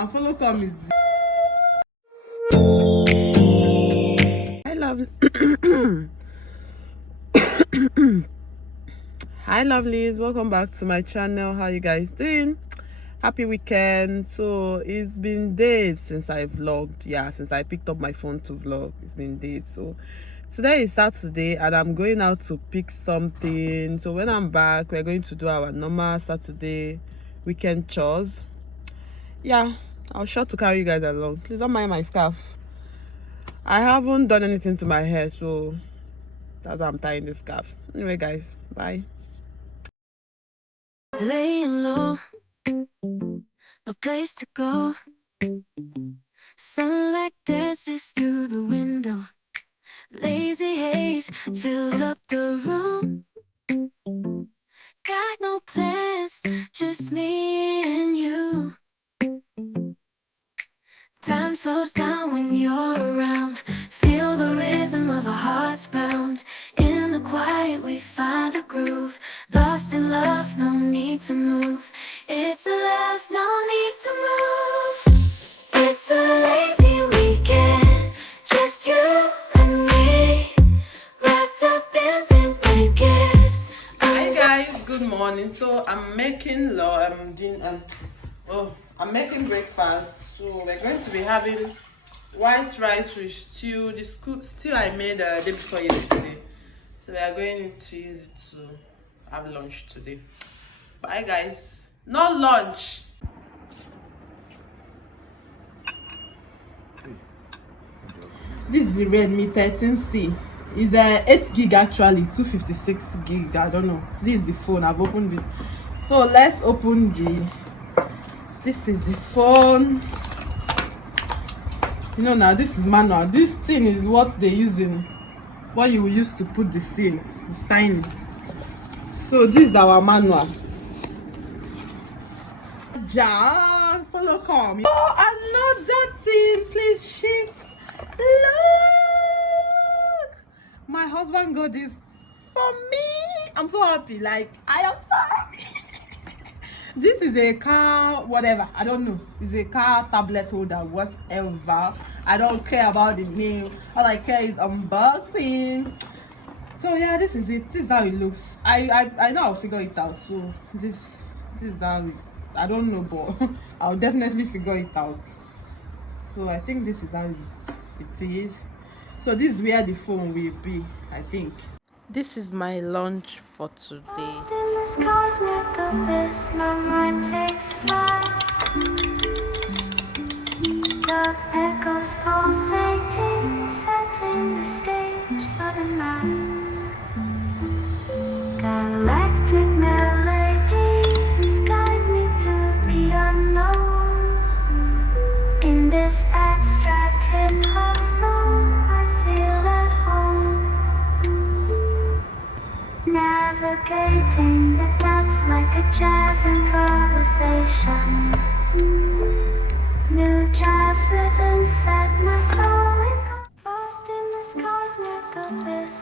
And follow come is hi lovely. Hi lovelies, welcome back to my channel. How you guys doing? Happy weekend. So it's been days since I vlogged. Yeah, since I picked up my phone to vlog. It's been days. So today is Saturday and I'm going out to pick something. So when I'm back, we're going to do our normal Saturday weekend chores. Yeah, I'll sure to carry you guys along. Please don't mind my scarf. I haven't done anything to my hair, so that's why I'm tying this scarf. Anyway guys, bye. Laying low, no place to go. Sunlight dances through the window. Lazy haze filled up the room. Got no plans, just me and you. Time slows down when you're around. Feel the rhythm of our hearts pound. In the quiet we find a groove. Lost in love, no need to move. It's a love, no need to move. It's a lazy weekend, just you and me, wrapped up in pink blankets. Hi guys, good morning. So I'm making I'm making breakfast. So we're going to be having white rice with stew. The stew I made the day before yesterday. So we are going to use it to have lunch today. Bye guys. No lunch. This is the Redmi 13C. It's 8 gig actually, 256 gig. I don't know. This is the phone. I've opened it. So let's open this is the phone. You know, now this is manual. This thing is what they use in what you will use to put the SIM. It's tiny. So this is our manual. Ja, follow come. Oh, another thing. Please shift. Look, my husband got this for me. I'm so happy. Like, I am so happy. This is a car, whatever. I don't know. It's a car tablet holder, whatever. I don't care about the name. All I care is unboxing. So yeah, this is it. This is how it looks. I know I'll figure it out. So this is how it. I don't know, but I'll definitely figure it out. So I think this is how it is. So this is where the phone will be, I think. This is my lunch for today. Lost in the skies near the best, my mind takes flight. The echoes pulsating, setting the stage for the night. Galactic melodies guide me through the unknown. In this abstract hip-hop song, I feel at home. Navigating the depths like a jazz improvisation. New jazz rhythms set my soul in. Lost in the skies near the best.